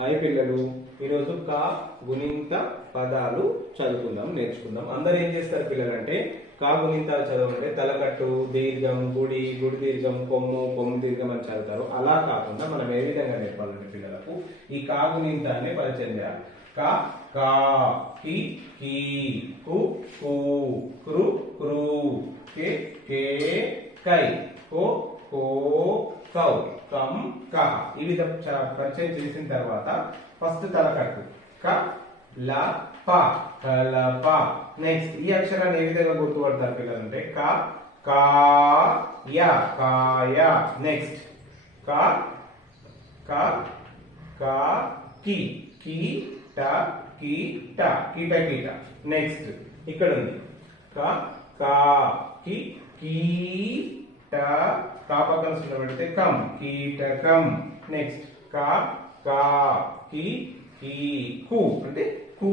Hi పిల్లలు ఈరోజు కా గుణింత పదాలు చదువుకుందాం నేర్చుకుందాం. అందరు ఏం చేస్తారు పిల్లలంటే కా గుణింతాలు చదవాలంటే తలకట్టు దీర్ఘం గుడి గుడి దీర్ఘం కొమ్ము కొమ్ము దీర్ఘం అని చదువుతారు. అలా కాకుండా మనం ఏ విధంగా నేర్పాలంటే పిల్లలకు ఈ కా గుణింతాన్ని పరిచయం చేయాలి. కా కా కి కీ కు కు క్రు క్రూ కే కే కై కో కో కౌ కం కహ ఈ విధంగా పరిచయం చేసిన తర్వాత ఫస్ట్ తలకట్టు. క ల ప కలప నెక్స్ట్ ఈ అక్షరాన్ని ఏ విధంగా గుర్తుపడతారు పిల్లలంటే క కాయ కాయ నెక్స్ట్ క క క కి. కి ట కి ట. కీట కీట నెక్స్ట్ ఇక్కడ ఉంది. క కా కి కీ ట కా పక్కన పెడితే కం కీటకం నెక్స్ట్ కా కా కి కీ కు. అంటే కూ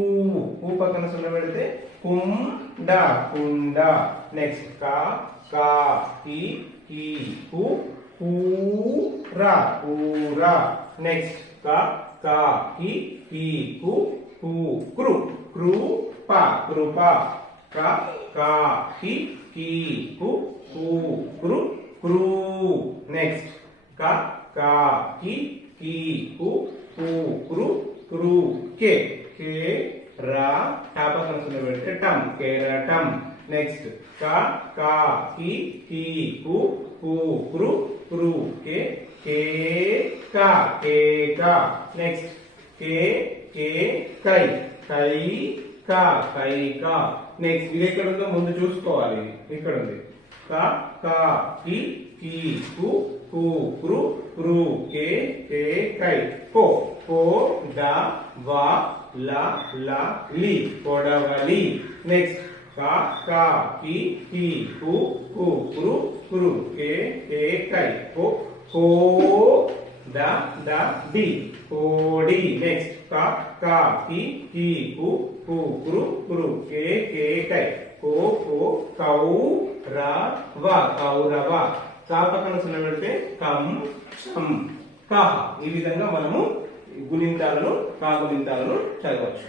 కు పక్కన సున్న పెడితే కుండ కుండ. నెక్స్ట్ కా కా కి కీ కు కూర కూర. నెక్స్ట్ క కా కి కీ కు కు కృ. కృప కృప. కా కా కి కీ కు కు కృ. క్రూ నెక్స్ట్ క కా కి కీ కు కు కృ క్రూ కే కే రా టా పక్కన సున్నా పెడితే టమ్ కేరటం నెక్స్ట్ క కా కి కీ కు కు కృ క్రూ కే కే కా కే కా నెక్స్ట్ కే కే కై కై కా కై కా నెక్స్ట్ ఇది ఎక్కడ ఉందో ముందు చూసుకోవాలి. ఇక్కడ ఉంది క కా కి కీ కు కు కృ క్రూ కే కే కై కో కో ద వా ల ల లి కొడవలి నెక్స్ట్ క కా కి కీ కు కు కృ కృ కే కే కై కో కో ద ద ది. కోడి నెక్స్ట్ క క కి కి కు కు కురు కృ కే కే కై. కో కో కౌ ర వ. కౌరవ కా పక్కన సున్నా పెడితే కం చం కహ ఈ విధంగా మనము గుణింతాలను కా గుణింతాలను చదవచ్చు.